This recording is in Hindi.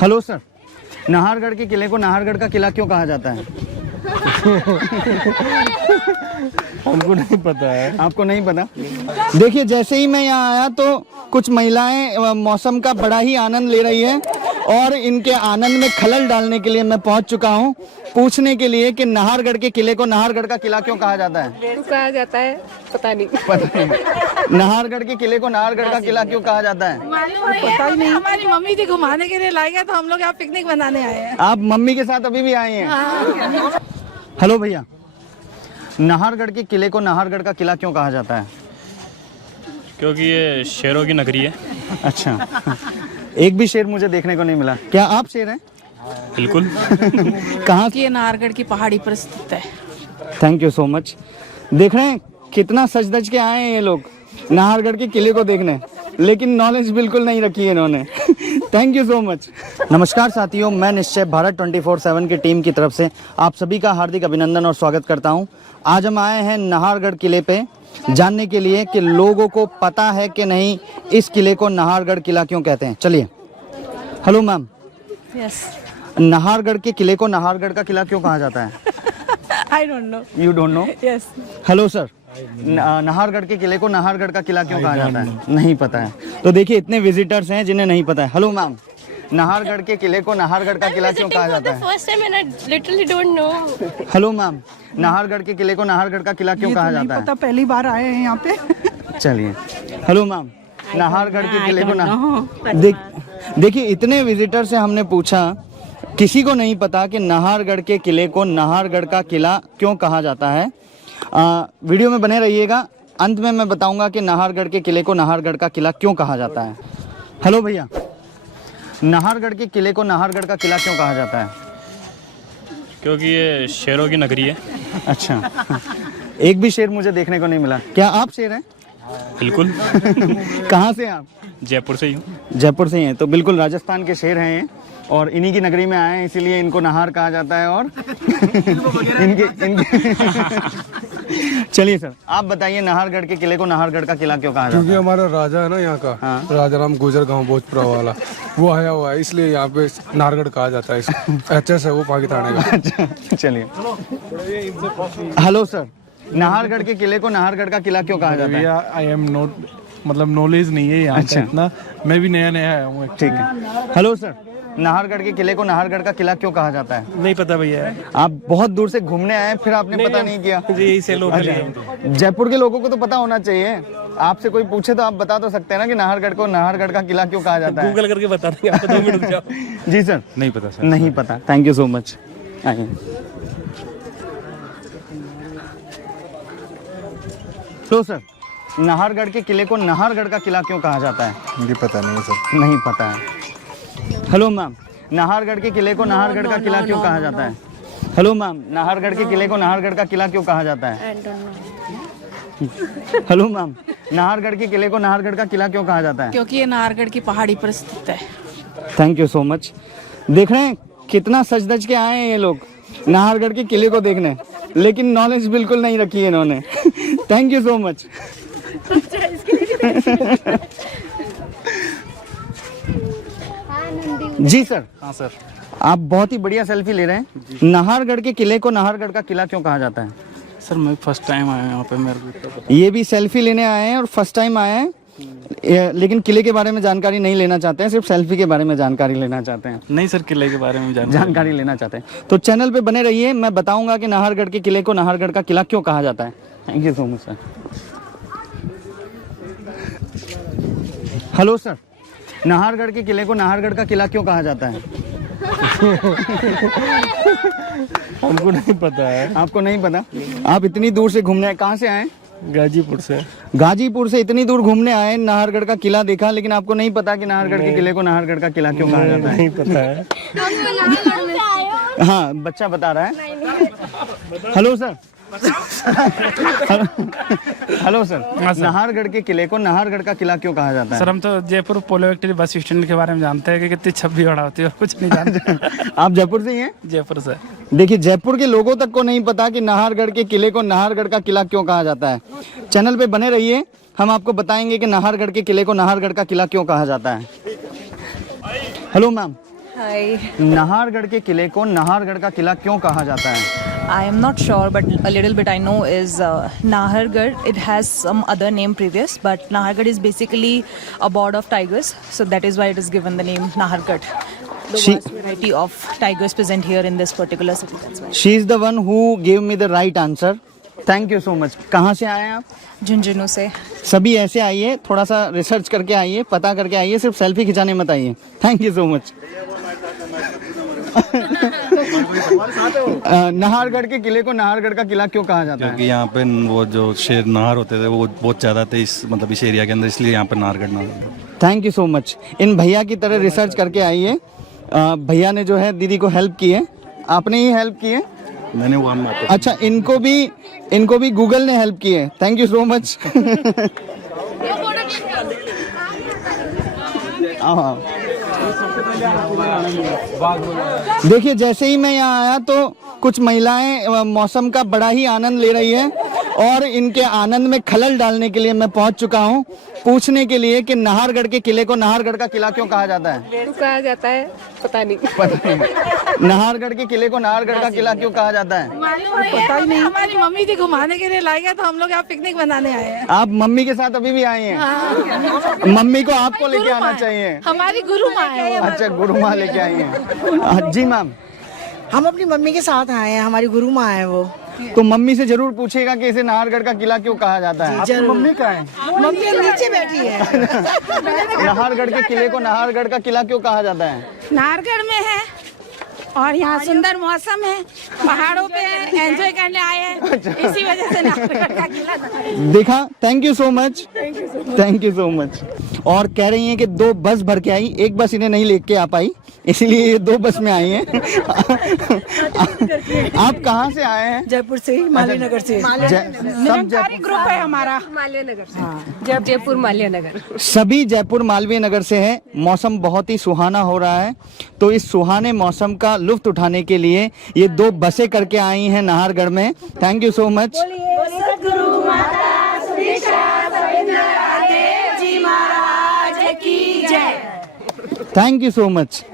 हेलो सर, नाहरगढ़ के किले को नाहरगढ़ का किला क्यों कहा जाता है? हमको नहीं पता है। आपको नहीं पता? देखिए, जैसे ही मैं यहाँ आया तो कुछ महिलाएं मौसम का बड़ा ही आनंद ले रही है और इनके आनंद में खलल डालने के लिए मैं पहुंच चुका हूं, पूछने के लिए कि नाहरगढ़ के किले को नाहरगढ़ का किला क्यों कहा जाता है? कहा जाता है, पता नहीं। पता नहीं। नाहरगढ़ के किले को नाहरगढ़ का किला क्यों कहा जाता है? पता ही नहीं। हमारी मम्मी जी घुमाने के लिए लाई गए तो हम लोग यहाँ पिकनिक मनाने आए हैं। आप मम्मी के साथ अभी भी आए हैं? हेलो भैया, नाहरगढ़ के किले को नाहरगढ़ का किला क्यों कहा जाता है? क्योंकि ये शेरों की नगरी है। अच्छा, एक भी शेर मुझे देखने को नहीं मिला। क्या आप शेर हैं? बिल्कुल। कहाँ? ये नाहरगढ़ की पहाड़ी पर स्थित है। Thank you so much. देख रहे हैं कितना सज धज के आए हैं ये लोग नाहरगढ़ के किले को देखने, लेकिन नॉलेज बिल्कुल नहीं रखी है इन्होंने। Thank you so much. नमस्कार साथियों, मैं निश्चय भारत 24/7 की टीम की तरफ से आप सभी का हार्दिक अभिनंदन और स्वागत करता हूं। आज हम आए हैं नाहरगढ़ किले पे जानने के लिए कि लोगों को पता है कि नहीं इस किले को नाहरगढ़ किला क्यों कहते हैं। चलिए। Hello ma'am, yes. नाहरगढ़ के किले को नाहरगढ़ का किला क्यों कहा जाता है? I don't know. You don't know? Yes. Hello sir, Nahargarh के किले को नाहरगढ़ का किला क्यों कहा जाता है? नहीं पता है। तो देखिए, इतने विजिटर्स हैं जिन्हें नहीं पता है। हेलो मैम, नाहरगढ़ के किले को नाहरगढ़ का किला क्यों कहा जाता है? First time and I literally don't know. Hello ma'am, Nahargarh के किले को नाहरगढ़ का किला क्यों कहा जाता है? पता, पहली बार आए हैं यहाँ पे। चलिए। हेलो मैम, नाहरगढ़ के किले को देखिए, इतने विजिटर से हमने पूछा, किसी को नहीं पता कि नाहरगढ़ के किले को नाहरगढ़ का किला क्यों कहा जाता है। वीडियो में बने रहिएगा, अंत में मैं बताऊंगा कि नाहरगढ़ के किले को नाहरगढ़ का किला क्यों कहा जाता है। हेलो भैया, नाहरगढ़ के किले को नाहरगढ़ का किला क्यों कहा जाता है? क्योंकि ये शेरों की नगरी है। अच्छा, एक भी शेर मुझे देखने को नहीं मिला। क्या आप शेर हैं? बिल्कुल। कहाँ से आप? जयपुर से ही हूँ। जयपुर से ही हैं, तो बिल्कुल राजस्थान के शेर हैं ये, और इन्हीं की नगरी में आए हैं, इसीलिए इनको नाहर कहा जाता है। और इनके चलिए सर, आप बताइए नाहरगढ़ के किले को नाहरगढ़ का किला क्यों कहा जाता है? क्योंकि हमारा राजा है ना यहाँ का, हाँ। राजा राम गुजर गांव भोजपुरा वाला, वो आया हुआ है, इसलिए यहाँ पे नाहरगढ़ कहा जाता है। एचएस है वो पाकिस्तान का। अच्छा, चलिए। हेलो सर, नाहरगढ़ के किले को नाहरगढ़ का किला क्यों कहा जाता है? आई एम नॉट, मतलब नॉलेज नहीं है यहाँ अच्छा। का इतना, मैं भी नया नया आया हूँ। ठीक है। हेलो सर, नाहरगढ़ के किले को नाहरगढ़ का किला क्यों कहा जाता है? नहीं पता भैया। आप बहुत दूर से घूमने आए, फिर आपने पता नहीं किया? जी, यही से लोकल है। अच्छा, जयपुर के लोगों को तो पता होना चाहिए। आपसे कोई पूछे तो आप बता तो सकते हैं ना कि नाहरगढ़ को नाहरगढ़ का किला क्यों कहा जाता है? गूगल करके बता देंगे आपको, 2 मिनट रुक जाओ। जी सर। नहीं पता सर। नहीं पता। Thank you so much. आइए। तो सर, नाहरगढ़ के किले को नाहरगढ़ का किला क्यों कहा जाता है? मुझे पता नहीं है सर। नहीं पता है। हेलो मैम, नाहरगढ़ के किले को नाहरगढ़ का किला क्यों कहा जाता है? हेलो मैम, नाहरगढ़ के किले को नाहरगढ़ का किला क्यों कहा जाता है? हेलो मैम, नाहरगढ़ के किले को नाहरगढ़ का किला क्यों कहा जाता है? क्योंकि ये नाहरगढ़ की पहाड़ी पर स्थित है। Thank you so much. देख रहे हैं कितना सज धज के आए हैं ये लोग नाहरगढ़ के किले को देखने, लेकिन नॉलेज बिल्कुल नहीं रखी है इन्होंने। Thank you so much. जी सर। हाँ सर। आप बहुत ही बढ़िया सेल्फी ले रहे हैं। नाहरगढ़ के किले को नाहरगढ़ का किला क्यों कहा जाता है? सर मैं फर्स्ट टाइम आया यहाँ पे, मेरे को तो पता। ये भी सेल्फी लेने आए हैं और फर्स्ट टाइम आए हैं, लेकिन किले के बारे में जानकारी नहीं लेना चाहते हैं, सिर्फ सेल्फी के बारे में जानकारी लेना चाहते हैं। नहीं सर, किले के बारे में जानकारी लेना चाहते हैं तो चैनल पे बने रहिए, मैं बताऊंगा कि नाहरगढ़ के किले को नाहरगढ़ का किला क्यों कहा जाता है। Thank you so much sir. Hello sir, Nahargarh के किले को नाहरगढ़ का किला क्यों कहा जाता है? हमको नहीं पता है। आपको नहीं पता? आप इतनी दूर से घूमने आए, कहाँ से आए? गाजीपुर से। गाजीपुर से इतनी दूर घूमने आए, नाहरगढ़ का किला देखा, लेकिन आपको नहीं पता कि नाहरगढ़ के किले को नाहरगढ़ का किला क्यों कहा जाता है? नहीं पता है। हाँ, बच्चा बता रहा है। Hello sir. Hello sir, Nahargarh के किले को नाहरगढ़ का किला क्यों कहा जाता है? सर हम तो जयपुर पोलो एक्टिव बस स्टैंड के बारे में जानते हैं कि कितनी छब्बी बड़ा होती है, और कुछ नहीं जानते। आप जयपुर से ही हैं? जयपुर से। देखिए, जयपुर के लोगों तक को नहीं पता कि नाहरगढ़ के किले को नाहरगढ़ का किला क्यों कहा जाता है। चैनल पे बने रहिए, हम आपको बताएंगे कि नाहरगढ़ के किले को नाहरगढ़ का किला क्यों कहा जाता है। Hello ma'am, Hi. नाहरगढ़ के किले को नाहरगढ़ का किला क्यों कहा जाता है? I am not sure, but a little bit I know is Nahargarh. It has some other name previous, but Nahargarh is basically a board of tigers, so that is why it is given the name Nahargarh. The vast variety of tigers present here in this particular city. That's why. She is the one who give me the right answer. Thank you so much. कहाँ से आए हैं आप? Junjunu से. सभी ऐसे आइए, थोड़ा सा रिसर्च करके आइए, पता करके आइए, सिर्फ सेल्फी खिंचाने मत आइए. Thank you so much. Nahargarh के किले को नाहरगढ़ का किला क्यों कहा जाता क्योंकि है? यहाँ पे वो जो शेर नाहर होते थे वो बहुत ज़्यादा थे इस मतलब इस एरिया के अंदर, इसलिए यहाँ पे नाहरगढ़ नाम. Thank you so much. इन भैया की तरह रिसर्च करके आइए. भैया ने जो है दीदी को हेल्प की है. आपने ही हेल्प की है? मैंने वहाँ में अच्छा, इनको भी गूगल ने हेल्प की है. Thank you so much. देखिए, जैसे ही मैं यहाँ आया तो कुछ महिलाएं मौसम का बड़ा ही आनंद ले रही हैं और इनके आनंद में खलल डालने के लिए मैं पहुंच चुका हूं, पूछने के लिए कि नाहरगढ़ के किले को नाहरगढ़ का किला क्यों कहा जाता है? कहा जाता है पता नहीं. नाहरगढ़ के किले को नाहरगढ़ का किला क्यों कहा जाता है? पता ही नहीं. हमारी मम्मी जी घुमाने के लिए लाई है तो हम लोग यहाँ पिकनिक बनाने आए हैं. आप मम्मी के साथ अभी भी आए हैं? मम्मी को आपको लेके आना चाहिए. हमारी गुरु माँ है. अच्छा, गुरु माँ लेके आई हैं. जी मैम. हम अपनी मम्मी के साथ आए हैं, हमारी गुरु माँ है वो. तो मम्मी से जरूर पूछेगा कि इसे नाहरगढ़ का किला क्यों कहा जाता है. आपकी मम्मी कहाँ है? मम्मी नीचे बैठी है. नाहरगढ़ के किले को नाहरगढ़ का किला क्यों कहा जाता है? नाहरगढ़ में है और यहाँ सुंदर मौसम है, पहाड़ों पे एंजॉय करने आए हैं, इसी वजह से नाहरगढ़ का किला. देखा. Thank you so much. Thank you so much. और कह रही हैं कि 2 बस भर के आई, एक बस इन्हें नहीं लेके आ पाई, इसीलिए ये 2 बस में आई हैं. आप कहाँ से आए हैं? जयपुर से, मालीनगर से. सब ग्रुप है हमारा. जयपुर माल्या नगर. सभी जयपुर मालवीय नगर से है. मौसम बहुत ही सुहाना हो रहा है, तो इस सुहाने मौसम का लुत्फ उठाने के लिए ये 2 बसें करके आई हैं नाहरगढ़ में. Thank you so much. Thank you so much.